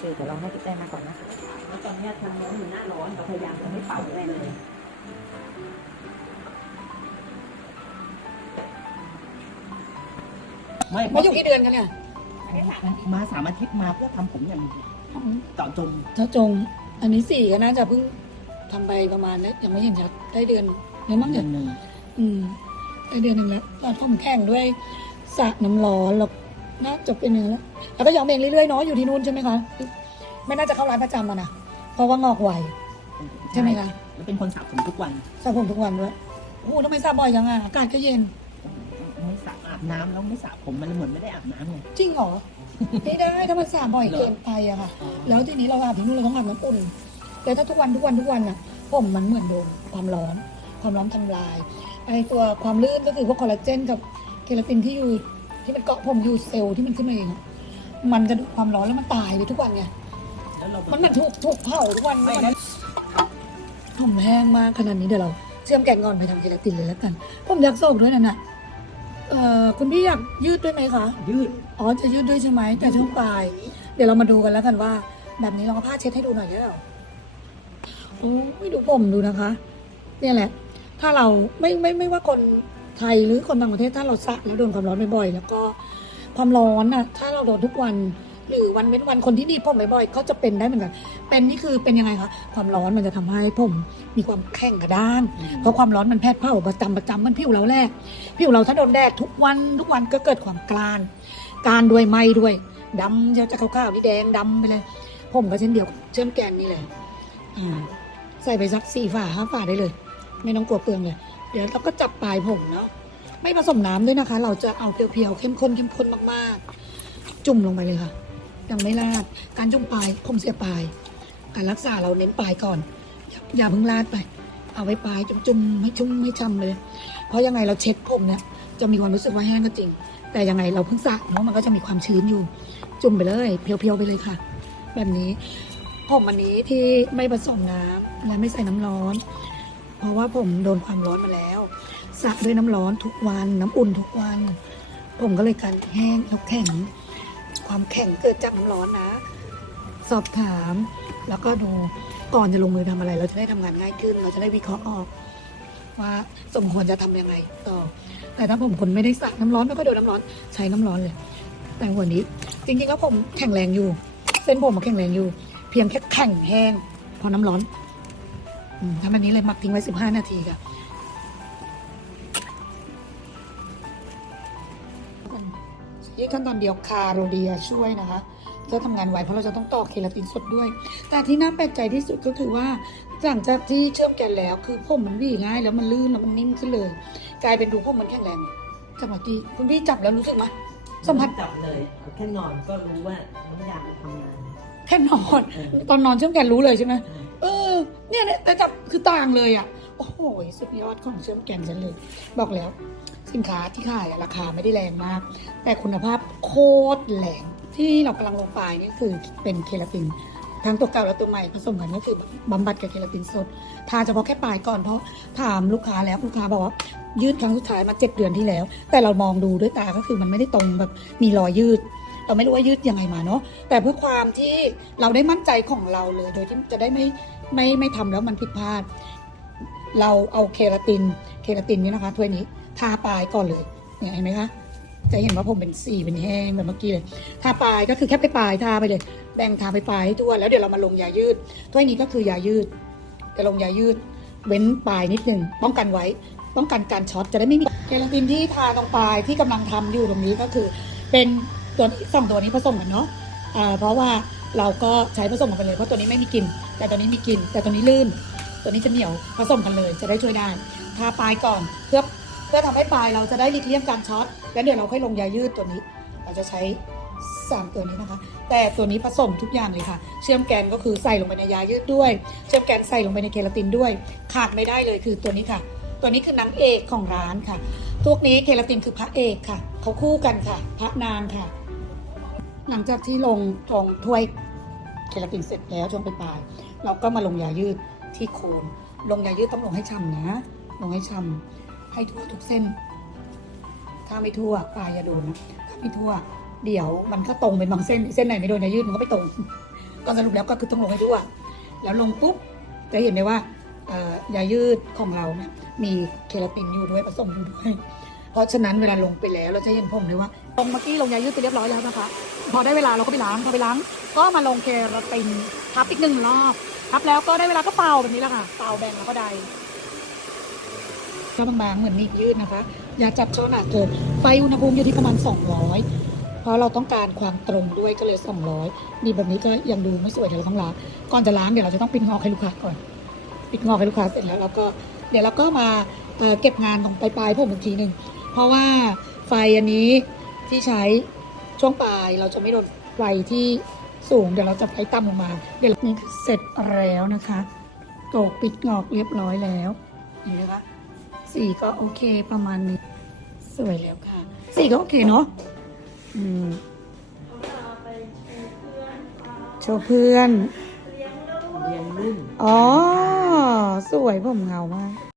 คือเดี๋ยวเราให้พี่แป้งมาก่อนนะแล้วตอนเนี้ยทางน้องอยู่หน้าร้อนเราพยายามจะไม่เป่าแรงเลยไม่มาอยู่กี่เดือนกันเนี่ยมาสามอาทิตย์มาเพื่อทำผมอย่างเจาะจงเจ้าจง อันนี้สี่ก็น่าจะเพิ่งทำไปประมาณนี้ยังไม่เห็นชัดได้เดือนแล้วมั้งเดืเนี่อยนหนึ่งอืมได้เดือนหนึ่งแล้วตอนผมแข่งด้วยสระน้ำร้อนแล้ว น่าจะเป็นอย่างนั้นแล้วแล้วก็ยอมเองเรื่อยๆเนาะอยู่ที่นู่นใช่ไหมคะไม่น่าจะเข้าร้านประจำอะนะเพราะว่างอกไวใช่ไหมคะแล้วเป็นคนสระผมทุกวันสระผมทุกวันด้วยโอ้โหทำไมสระบ่อยจังอะอากาศก็เย็นไม่สระอาบน้ำแล้วไม่สระผมมันเหมือนไม่ได้อาบน้ำไงจริงเหรอไม่ได้ถ้ามันสระบ่อยเกินไปอะค่ะ แล้วทีนี้เราอาบที่นู่นเราต้องอาบน้ำอุ่นแต่ถ้าทุกวันทุกวันทุกวันอะผมมันเหมือนโดนความร้อน ความร้อนทำลายไอตัวความลื่นก็คือพวกคอลลาเจนกับเคลาตินที่อยู่ ที่มันเกาะผมอยู่เซลล์ที่มันขึ้นมาเองอะมันจะดูดความร้อนแล้วมันตายไปทุกวันไง แล้วเรามันมันถูกถูกเผาทุกวันทุไม่กวันนั้นผมแห้งมากขนาดนี้เดี๋ยวเราเชื่อมแกงก่อนไปทำเคลาตินเลยแล้วกัน ผมอยากโศกด้วยนะน่ะเอ่อคุณพี่อยากยืดด้วยไหมคะ ยืดอ๋อจะยืดด้วยใช่ไหมแต่ช่วงปลาย เดี๋ยวเรามาดูกันแล้วกันว่า แบบนี้เราเอาผ้าเช็ดให้ดูหน่อยได้หรอโอ้ไม่ดูผมดูนะคะ เนี่ยแหละ ถ้าเราไม่ไม่ไม่ว่าคน ไทยหรือคนต่างประเทศถ้าเราสระแล้วโดนความร้อนบ่อยๆแล้วก็ความร้อนน่ะถ้าเราโดนทุกวันหรือวันเว้นวันคนที่หนีบผมบ่อยๆเขาจะเป็นได้เหมือนกัน เป็นนี่คือเป็นยังไงคะความร้อนมันจะทำให้ผมมีความแข็งกระด้างเพราะความร้อนมันแผดเผาประจำประจำมันผิวเราแรกผิวเราถ้าโดนแดดทุกวันทุกวันก็เกิดความกลานการด้วยไหมด้วยดำจะจะขาวๆนี่แดงดำไปเลยผมก็เช่นเดียวกับเชื่อมแกนนี่เลยอ่าใส่ไปสักสี่ฝาห้าฝาได้เลย ไม่ต้องกลัวเปลืองเลย เดี๋ยวเราก็จับปลายผมเนาะไม่ผสมน้ำด้วยนะคะ เราจะเอาเพียวๆเข้มข้นเข้มข้นมากๆ จุ่มลงไปเลยค่ะยังไม่ราดการจุ่มปลายผมเสียปลาย การรักษาเราเน้นปลายก่อน อย่ายาเพิ่งราดไป เอาไว้ปลายจุ่มๆไม่ชุ่มไม่ช่ำเลย เพราะยังไงเราเช็ดผมเนี่ยจะมีความรู้สึกว่าแห้งก็จริง แต่ยังไงเราเพิ่งสระเนาะมันก็จะมีความชื้นอยู่ จุ่มไปเลย เพียวๆไปเลยค่ะ แบบนี้ผมอันนี้ที่ไม่ผสมน้ำและไม่ใส่น้ำร้อน เพราะว่าผมโดนความร้อนมาแล้วสระด้วยน้ำร้อนทุกวันน้ำอุ่นทุกวัน ผมก็เลยการแห้งแล้วแข็ง ความแข็งเกิดจากน้ำร้อนนะ สอบถาม แล้วก็ดูก่อนจะลงมือทำอะไร เราจะได้ทำงานง่ายขึ้น เราจะได้วิเคราะห์ออก ว่าสมควรจะทำยังไงต่อ แต่ถ้าผมคนไม่ได้สระน้ำร้อนไม่ค่อยโดนน้ำร้อนใช้น้ำร้อนเลย แต่หัวนี้จริงๆแล้วผมแข็งแรงอยู่ เส้นผมมันแข็งแรงอยู่ เพียงแค่แข็งแห้งพราะน้ำร้อน ทำแบบนี้เลยหมักทิ้งไว้สิบห้านาทีค่ะยี่ขั้นตอนเดียวคาโรเดียช่วยนะคะจะทำงานไวเพราะเราจะต้องต่อเคลาตินสดด้วย แต่ที่น่าแปลกใจที่สุดก็คือว่าหลังจากที่เชื่อมแกนแล้วคือผมมันวี่ง่ายแล้วมันลื่นแล้วมันนิ่มขึ้นเลย กลายเป็นดูผมมันแข็งแรงจับเมื่อกี้คุณพี่จับแล้วรู้สึกไหมสัมผัสจับเลยแค่นอนก็รู้ว่าน้ำยามันทำงานแค่นอน ตอนนอนเชื่อมแกนรู้เลยใช่ไหม เออ เนี่ยเนี่ยแต่จับคือต่างเลยอะ โอ้โหสุดยอดของเชื่อมแกนฉันเลย บอกแล้ว สินค้าที่ขายราคาไม่ได้แรงมาก แต่คุณภาพโคตรแรงที่เรากำลังลงไปนี่คือเป็นเคลาตินทั้งตัวเก่าและตัวใหม่ผสมกันก็คือบำบัดกับเคลาตินสดทานเฉพาะแค่ปลายก่อนเพราะถามลูกค้าแล้วลูกค้าบอกว่ายืดครั้งสุดท้ายมาเจ็ดเดือนที่แล้ว แต่เรามองดูด้วยตาก็คือมันไม่ได้ตรงแบบมีรอยยืด เราไม่รู้ว่ายืดยังไงมาเนาะแต่เพื่อความที่เราได้มั่นใจของเราเลย โดยที่จะได้ไม่ไม่ไม่ทำแล้วมันผิดพลาด เราเอาเคราตินเคราตินนี่นะคะถ้วยนี้ทาปลายก่อนเลยเนี่ยเห็นไหมคะจะเห็นว่าผมเป็นสีเป็นแห้งแบบเมื่อกี้เลยทาปลายก็คือแค่ไปปลายทาไปเลยแบ่งทาไปปลายให้ทั่วแล้วเดี๋ยวเรามาลงยายืดถ้วยนี้ก็คือยายืดจะลงยายืดเว้นปลายนิดนึงป้องกันไว้ป้องกันการช็อตจะได้ไม่มีเคราตินที่ทาตรงปลายที่กำลังทำอยู่ตรงนี้ก็คือ เป็น ตัวสองตัวนี้ผสมกันเนาะเพราะว่าเราก็ใช้ผสมกันไปเลยเพราะตัวนี้ไม่มีกลิ่นแต่ตัวนี้มีกลิ่นแต่ตัวนี้ลื่น ตัวนี้จะเหนียวผสมกันเลยจะได้ช่วยได้ทาปลายก่อนเพื่อเพื่อทำให้ปลายเราจะได้หลีกเลี่ยงการช็อตแล้วเดี๋ยวเราค่อยลงยายืดตัวนี้ เราจะใช้สามตัวนี้นะคะ แต่ตัวนี้ผสมทุกอย่างเลยค่ะ เชื่อมแกนก็คือใส่ลงไปในยายืดด้วย เชื่อมแกนใส่ลงไปในเคลาตินด้วย ขาดไม่ได้เลยคือตัวนี้ค่ะ ตัวนี้คือนางเอกของร้านค่ะพวกนี้เคลาตินคือพระเอกค่ะ เขาคู่กันค่ะ พระนางค่ะ หลังจากที่ลงตรงถ้วยเคลาตินเสร็จแล้วช่วงปลายๆเราก็มาลงยายืดที่โคนลงยายืดต้องลงให้ช่ำนะ ลงให้ช่ำให้ทั่วทุกเส้น ถ้าไม่ทั่วปลายอย่าโดนนะถ้าไม่ทั่ว เดี๋ยวมันก็ตรงเป็นบางเส้นเส้นไหนไม่โดนยายืดมันก็ไม่ตรง ก็สรุปแล้วก็คือต้องลงให้ทั่ว แล้วลงปุ๊บจะเห็นได้ว่ายายืดของเราเนี่ยมีเคราตินอยู่ด้วยผสมอยู่ด้วย เพราะฉะนั้นเวลาลงไปแล้วเราจะเห็นผมเลยว่าลงเมื่อกี้ลงยายืดไปเรียบร้อยแล้วนะคะ พอได้เวลาเราก็ไปล้างพอไปล้าง ก็มาลงเคราตินทับอีกหนึ่งรอบทับแล้วก็ได้เวลาก็เป่าแบบนี้แหละค่ะเป่าแบ่งแล้วก็ได้ก็บางๆเหมือนมีดยืดนะคะ อย่าจับช่อหนาเกินไฟอุณหภูมิอยู่ที่ประมาณ 200 เพราะเราต้องการความตรงด้วยก็เลย 200มีแบบนี้ก็ยังดูไม่สวยเดี๋ยวเราต้องล้างก่อนจะล้างเดี๋ยวเราจะต้องปิดงอกให้ลูกค้าก่อน ปิดงอกให้ลูกค้าเสร็จแล้วเราก็เดี๋ยวเราก็มาเเก็บงานตรงปลายๆผมอีกทีหนึ่ง เพราะว่าไฟอันนี้ที่ใช้ช่วงปลายเราจะไม่โดนไฟที่สูง เดี๋ยวเราจะไฟต่ำลงมา เดี๋ยวนี่คือเสร็จแล้วนะคะโตกปิดงอกเรียบร้อยแล้วเห็นไหมคะสีก็โอเคประมาณนี้ สวยแล้วค่ะ สีก็โอเคเนาะอืมโชว์เพื่อนเรียงรุ่น อ๋อ สวยผมเงามาก